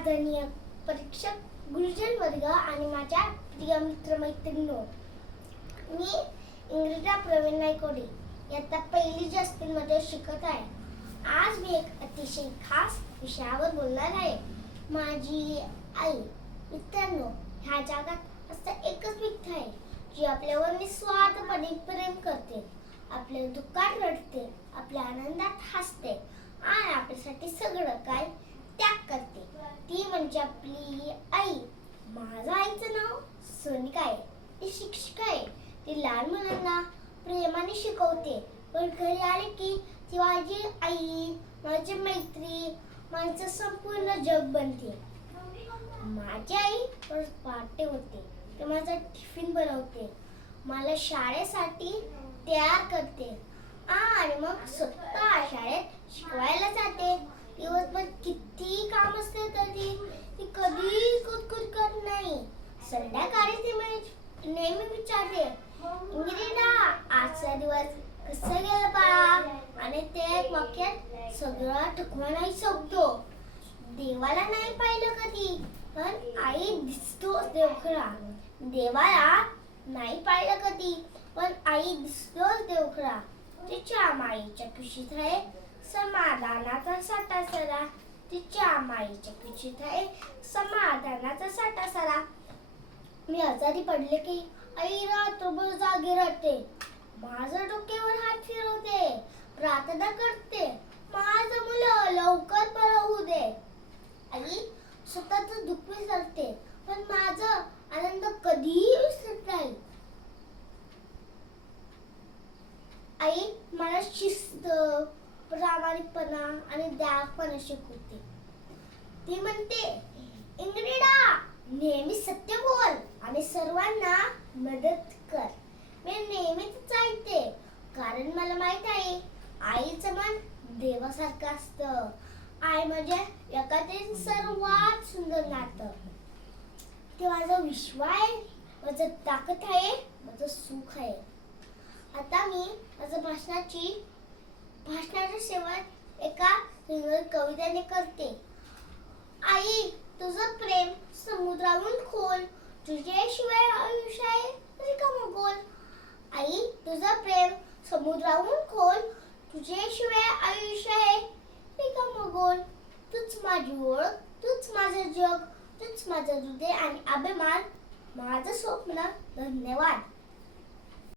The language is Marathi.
आदरणीय परीक्षक, गुरुजन वर्ग आणि माझ्या प्रिय मित्रमैत्रिणींनो, मी इंग्रजा प्रवीण नायकोडे इयत्ता पहिली मध्ये शिकत आहे. आज मी एक अतिशय खास विषयावर बोलणार आहे, माझी आई. मित्रांनो, ह्या जगात असं एकच व्यक्ती आहे जी आपल्यावर निस्वार्थपणे प्रेम करते, आपल्या दुःखात रडते, आपल्या आनंदात हसते आणि आपल्यासाठी सगळं काय त्याग करते. ती म्हणजे आपली आई. माझ्या आईचं नाव सोनिका आहे. ती शिक्षिका आहे. ती लहान मुलांना प्रेमाने शिकवते, पण घरी आले की ती माझी आई, माझी मैत्री, माझं संपूर्ण जग बनते. माझी आई रोज पहाटे होते, ते माझा टिफिन बनवते, मला शाळेसाठी तयार करते आणि मग स्वतः शाळेत शिकवायला जाते. दिवसभर किती काम असते तरी ती कधी कुरकुर करत नाही. संध्याकाळी ती नेहमी विचारते, इंग्रिडा, आजचा दिवस कसं गेलं बाळा? आणि ते एक वाक्यात सगळं ठिकाणाही संपतो. देवाला नाही पाहिलं कधी, पण आई दिसतोच देवखरा. देवाला नाही पाहिलं कधी, पण आई दिसतोच देवखरा. तिच्या माईच्या कुशीत आहे समाधानाचा साठासरा. तिच्या माईच्या कुशीत आहे समाधानाचा साठासरा. मी आजारी पडले की आई रात्रभर जागी राहते, माझ्या डोक्यावर हात फिरवते, प्रार्थना करते, माझं मुलं लवकर बरं होऊ दे. आई स्वतःच दुःख विसरते, पण माझं आनंद कधीही विसरत नाही. आई मला शिस्त, प्रामाणिकपणा आणि दयाळपणा शिकवते. ती म्हणते, इंग्रिडा, नेहमी सत्य बोल आणि सर्वांना मदत कर. मी नेहमीच ऐकते, कारण मला माहित आहे आईचं मन देवासारखं असतं. आई म्हणजे एखादे सर्वात सुंदर नातं. ते माझा विश्वास आहे, माझं ताकद आहे, माझं सुख आहे. आता मी माझ्या भाषणाची शेवट एका सुंदर कवितेने करते. आई, तुझं प्रेम समुद्राहून खोल, तुझ्याशिवाय आयुष्य आहे रिकामं गोल. आई, तुझं प्रेम समुद्राहून खोल, तुझ्याशिवाय आयुष्य आहे रिकामं गोल. तूच माझी ओळख, तूच माझं जग, तूच माझं हृदय आणि अभिमान, माझं स्वप्न. धन्यवाद.